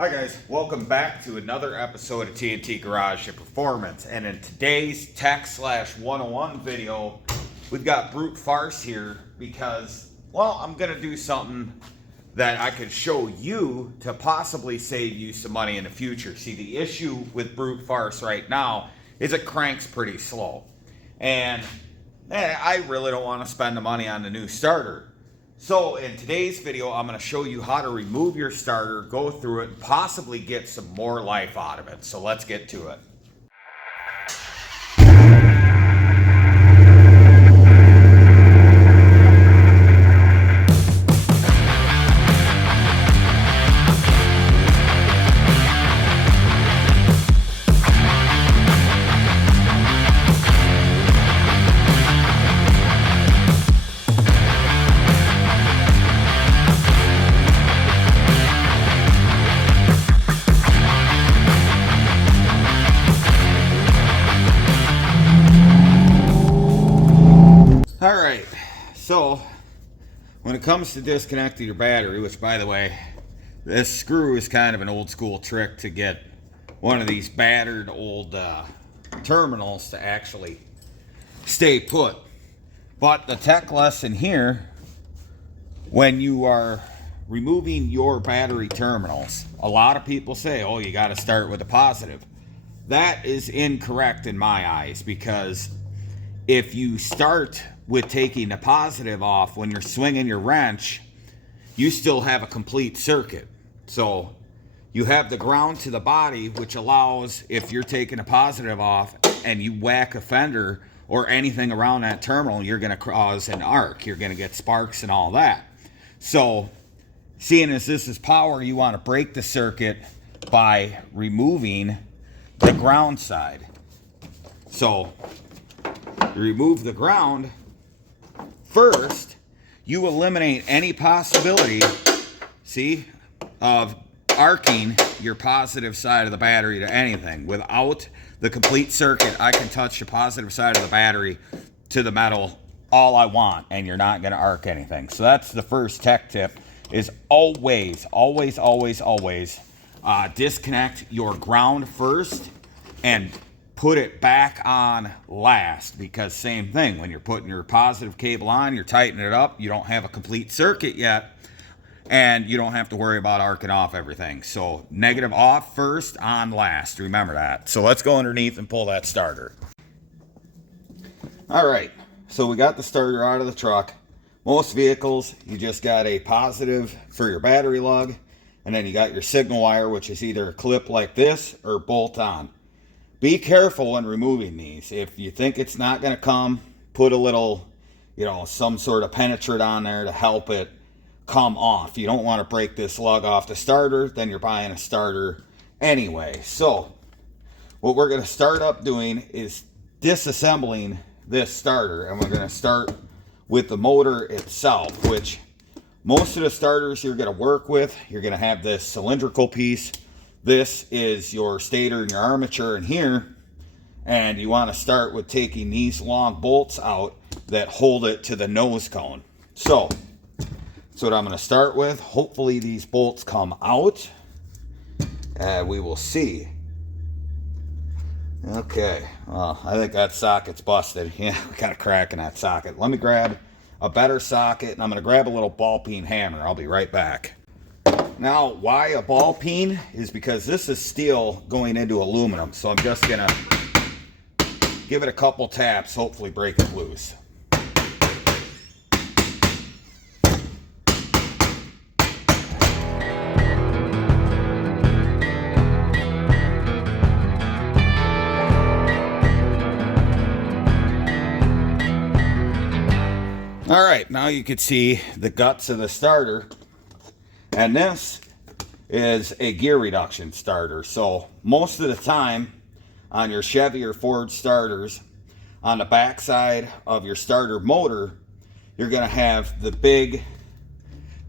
Hi guys, welcome back to another episode of T.N.T. Garage and Performance. And in today's Tech/101 video, we've got Brute Farce here because, well, I'm going to do something that I could show you to possibly save you some money in the future. See, the issue with Brute Farce right now is it cranks pretty slow. And I really don't want to spend the money on the new starter. So in today's video, I'm going to show you how to remove your starter, go through it, and possibly get some more life out of it. So let's get to it. Alright, so when it comes to disconnecting your battery, which by the way, this screw is kind of an old school trick to get one of these battered old terminals to actually stay put. But the tech lesson here, when you are removing your battery terminals, a lot of people say, oh, you got to start with a positive. That is incorrect in my eyes, because if you start with taking the positive off when you're swinging your wrench, you still have a complete circuit. So you have the ground to the body, which allows, if you're taking a positive off and you whack a fender or anything around that terminal, you're going to cause an arc. You're going to get sparks and all that. So seeing as this is power, you want to break the circuit by removing the ground side. So you remove the ground first, you eliminate any possibility, see, of arcing your positive side of the battery to anything. Without the complete circuit, I can touch the positive side of the battery to the metal all I want, and you're not going to arc anything. So that's the first tech tip, is always disconnect your ground first and put it back on last, because same thing, when you're putting your positive cable on, you're tightening it up, you don't have a complete circuit yet, and you don't have to worry about arcing off everything. So negative off first, on last, remember that. So let's go underneath and pull that starter. All right, so we got the starter out of the truck. Most vehicles, you just got a positive for your battery lug, and then you got your signal wire, which is either a clip like this or bolt on. Be careful when removing these. If you think it's not going to come, put a little, some sort of penetrant on there to help it come off. You don't want to break this lug off the starter, then you're buying a starter anyway. So what we're going to start up doing is disassembling this starter, and we're going to start with the motor itself, which most of the starters you're going to work with, you're going to have this cylindrical piece. This is your stator and your armature in here, and you want to start with taking these long bolts out that hold it to the nose cone. So that's what I'm going to start with. Hopefully these bolts come out. We will see. Okay, well, I think that socket's busted. Yeah, we got a crack in that socket. Let me grab a better socket, and I'm going to grab a little ball peen hammer. I'll be right back. Now, why a ball peen is because this is steel going into aluminum. So I'm just going to give it a couple taps, hopefully break it loose. All right, now you can see the guts of the starter. And this is a gear reduction starter. So most of the time on your Chevy or Ford starters, on the back side of your starter motor, you're going to have the big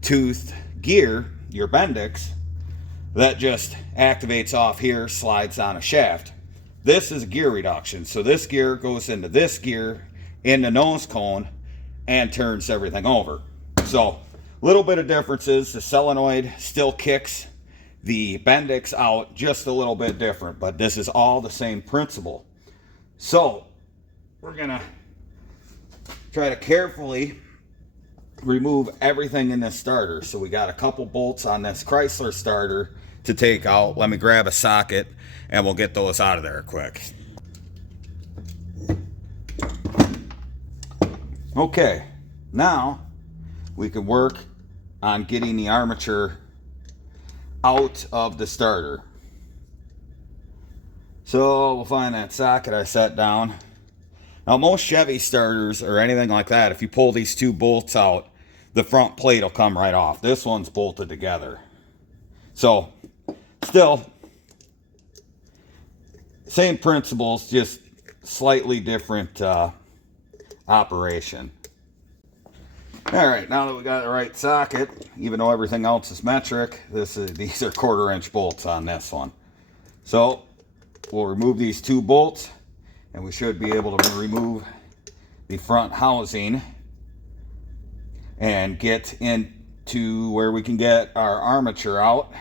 toothed gear, your Bendix, that just activates off here, slides on a shaft. This is a gear reduction. So this gear goes into this gear in the nose cone and turns everything over. So little bit of differences. The solenoid still kicks the Bendix out just a little bit different, but this is all the same principle. So we're gonna try to carefully remove everything in this starter. So we got a couple bolts on this Chrysler starter to take out. Let me grab a socket and we'll get those out of there quick. Okay, now we can work on getting the armature out of the starter. So we'll find that socket I set down. Now most Chevy starters or anything like that, if you pull these two bolts out, the front plate will come right off. This one's bolted together. So still, same principles, just slightly different operation. All right, now that we got the right socket, even though everything else is metric, these are 1/4-inch bolts on this one. So we'll remove these two bolts, and we should be able to remove the front housing and get into where we can get our armature out.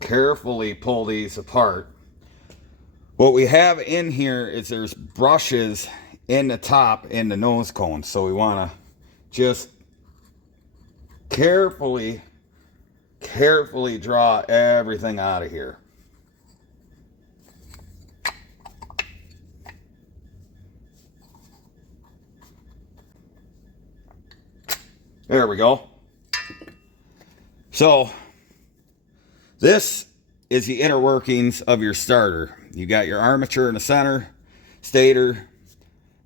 Carefully pull these apart. What we have in here is there's brushes in the top in the nose cone, so we want to just carefully draw everything out of here. There we go. So this is the inner workings of your starter. You got your armature in the center, stator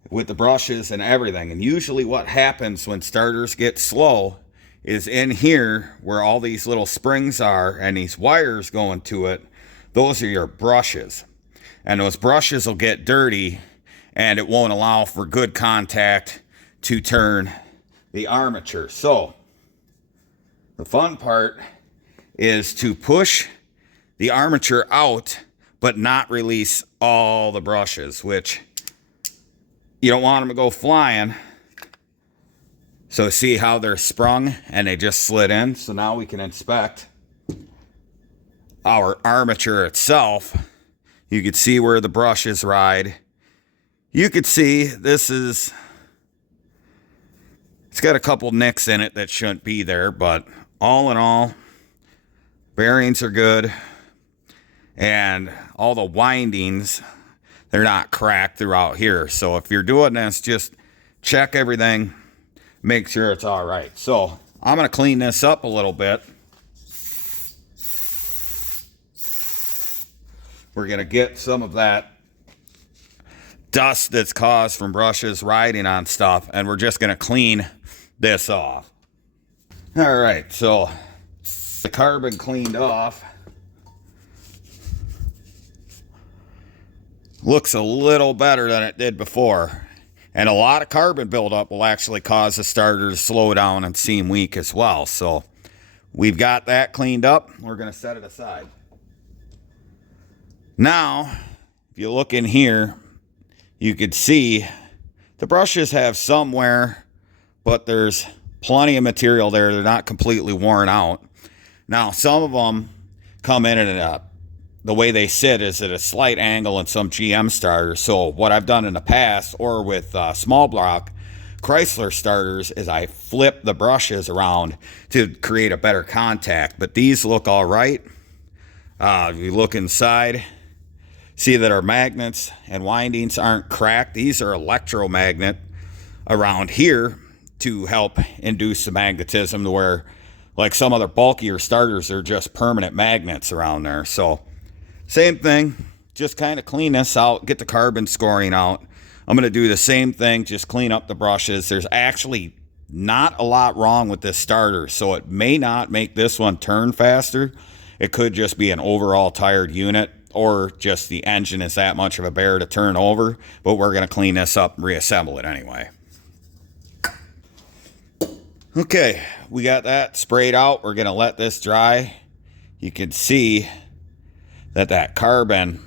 with the brushes and everything. And usually what happens when starters get slow is in here where all these little springs are and these wires going to it, those are your brushes. And those brushes will get dirty and it won't allow for good contact to turn the armature. So the fun part is to push the armature out but not release all the brushes, which you don't want them to go flying. So see how they're sprung and they just slid in. So now we can inspect our armature itself. You can see where the brushes ride. You could see it's got a couple nicks in it that shouldn't be there, but all in all, bearings are good. And all the windings, they're not cracked throughout here. So if you're doing this, just check everything, make sure it's all right. So I'm going to clean this up a little bit. We're going to get some of that dust that's caused from brushes riding on stuff, and we're just going to clean this off. All right, so the carbon cleaned off. Looks a little better than it did before. And a lot of carbon buildup will actually cause the starter to slow down and seem weak as well. So we've got that cleaned up. We're going to set it aside. Now, if you look in here, you could see the brushes have some wear, but there's plenty of material there. They're not completely worn out. Now, some of them come in at the way they sit is at a slight angle in some GM starters. So what I've done in the past, or with small block Chrysler starters, is I flip the brushes around to create a better contact. But these look all right. If you look inside, see that our magnets and windings aren't cracked. These are electromagnet around here to help induce the magnetism, to where like some other bulkier starters are just permanent magnets around there. So same thing, just kind of clean this out, get the carbon scoring out. I'm going to do the same thing, just clean up the brushes. There's actually not a lot wrong with this starter, so it may not make this one turn faster. It could just be an overall tired unit, or just the engine is that much of a bear to turn over, but we're going to clean this up and reassemble it anyway. Okay, we got that sprayed out. We're going to let this dry. You can see that that carbon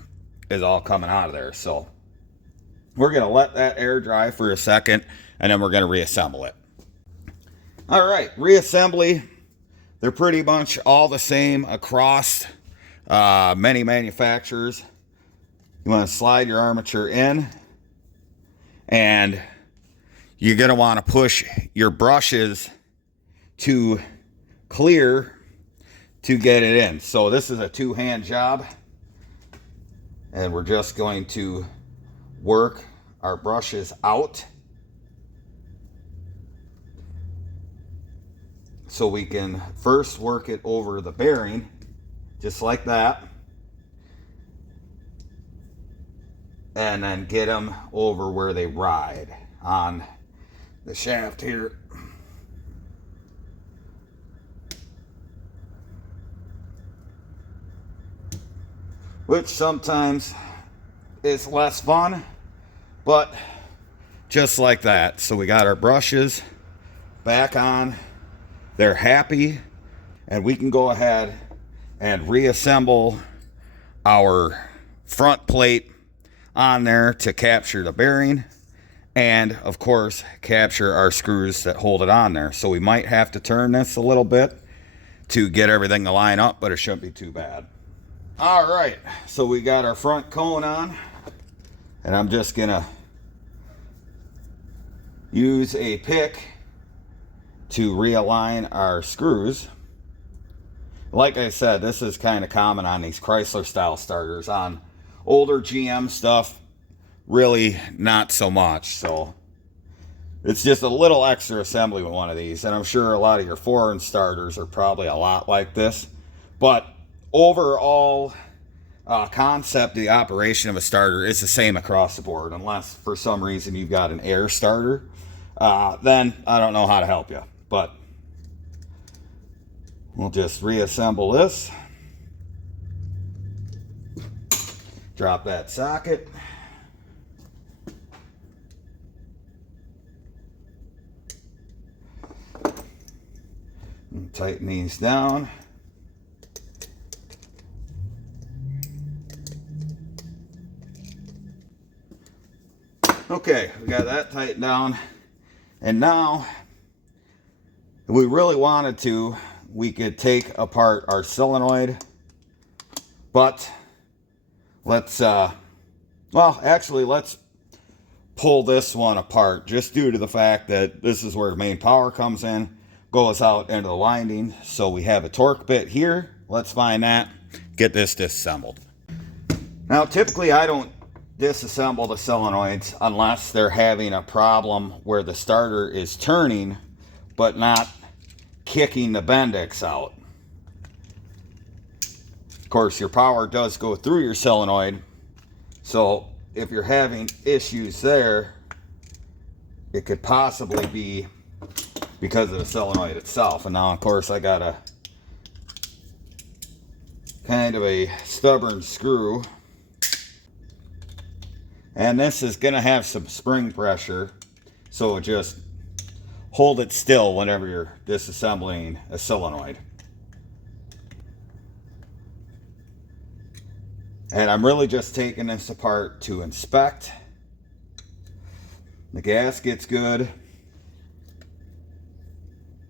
is all coming out of there. So we're going to let that air dry for a second, and then we're going to reassemble it. All right, reassembly. They're pretty much all the same across many manufacturers. You want to slide your armature in, and you're going to want to push your brushes to clear to get it in. So this is a two-hand job, and we're just going to work our brushes out so we can first work it over the bearing, just like that, and then get them over where they ride on the shaft here. Which sometimes is less fun, but just like that. So we got our brushes back on. They're happy, and we can go ahead and reassemble our front plate on there to capture the bearing, and of course capture our screws that hold it on there. So we might have to turn this a little bit to get everything to line up, but it shouldn't be too bad. All right, so we got our front cone on, and I'm just gonna use a pick to realign our screws. Like I said, this is kind of common on these Chrysler style starters. On older GM stuff, really not so much. So it's just a little extra assembly with one of these, and I'm sure a lot of your foreign starters are probably a lot like this. But overall concept, the operation of a starter is the same across the board, unless for some reason you've got an air starter. Then I don't know how to help you, but we'll just reassemble this. Drop that socket. And tighten these down. Okay, we got that tightened down. And now, if we really wanted to, we could take apart our solenoid. But let's, well, actually, let's pull this one apart, just due to the fact that this is where the main power comes in, goes out into the winding. So we have a torque bit here. Let's find that, get this disassembled. Now, typically I don't disassemble the solenoids unless they're having a problem where the starter is turning but not kicking the Bendix out. Of course, your power does go through your solenoid, so if you're having issues there, it could possibly be because of the solenoid itself. And now, of course, I got a kind of a stubborn screw, and this is going to have some spring pressure, so just hold it still whenever you're disassembling a solenoid. And I'm really just taking this apart to inspect. The gasket's good.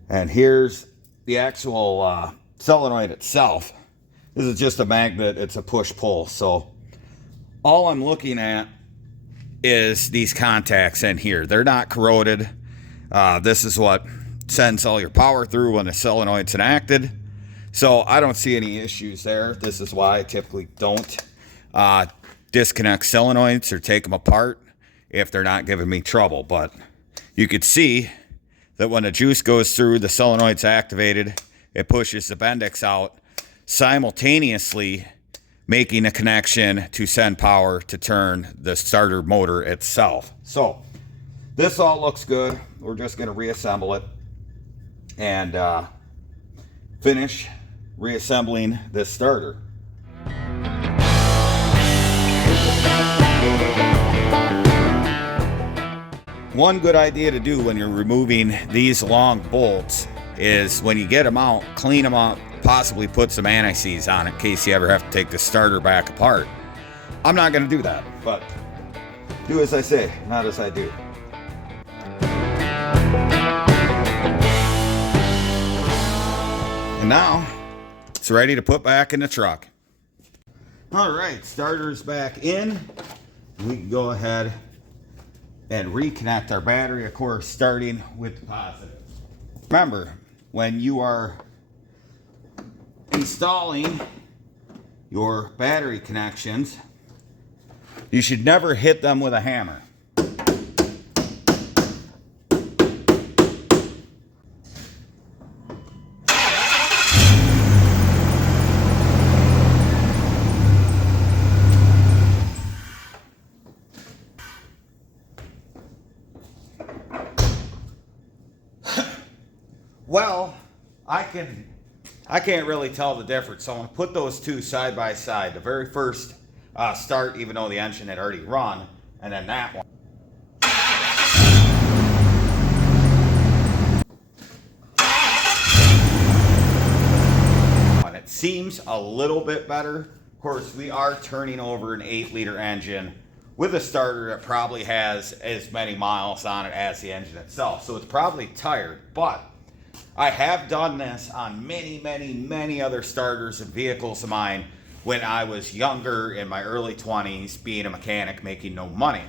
And here's the actual solenoid itself. This is just a magnet, it's a push-pull. So all I'm looking at is these contacts in here. They're not corroded. This is what sends all your power through when the solenoid's enacted. So I don't see any issues there. This is why I typically don't disconnect solenoids or take them apart if they're not giving me trouble. But you could see that when the juice goes through, the solenoid's activated, it pushes the Bendix out, simultaneously making a connection to send power to turn the starter motor itself. So this all looks good. We're just going to reassemble it and finish reassembling this starter. one good idea to do when you're removing these long bolts is when you get them out, clean them up, possibly put some anti-seize on it in case you ever have to take the starter back apart. I'm not going to do that, but do as I say, not as I do. And now it's ready to put back in the truck. All right, starter's back in. We can go ahead and reconnect our battery, of course, starting with the positive. Remember, when you are installing your battery connections, you should never hit them with a hammer. Well, I can't really tell the difference, so I'm going to put those two side by side. The very first start, even though the engine had already run, and then that one. And it seems a little bit better. Of course, we are turning over an 8-liter engine with a starter that probably has as many miles on it as the engine itself, so it's probably tired, but I have done this on many other starters and vehicles of mine when I was younger, in my early 20s, being a mechanic making no money.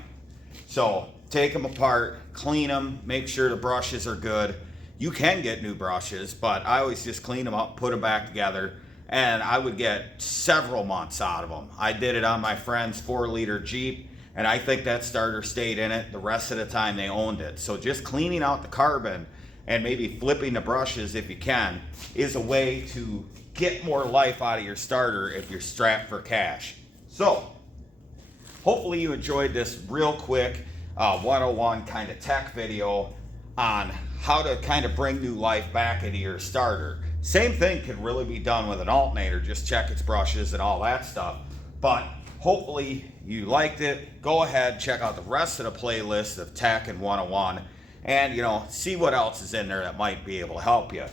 So take them apart, clean them, make sure the brushes are good. You can get new brushes, but I always just clean them up, put them back together, and I would get several months out of them. I did it on my friend's 4-liter Jeep, and I think that starter stayed in it the rest of the time they owned it. So just cleaning out the carbon and maybe flipping the brushes if you can is a way to get more life out of your starter if you're strapped for cash. So hopefully you enjoyed this real quick 101 kind of tech video on how to kind of bring new life back into your starter. Same thing can really be done with an alternator, just check its brushes and all that stuff. But hopefully you liked it. Go ahead, check out the rest of the playlist of tech and 101. And, you know, see what else is in there that might be able to help you.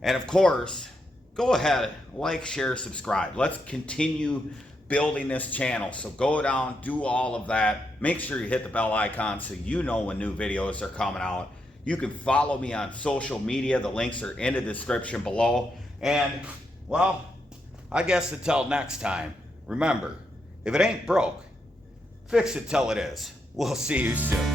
And of course, go ahead, like, share, subscribe. Let's continue building this channel. So go down, do all of that. Make sure you hit the bell icon so you know when new videos are coming out. You can follow me on social media. The links are in the description below. And, well, I guess until next time, remember, if it ain't broke, fix it till it is. We'll see you soon.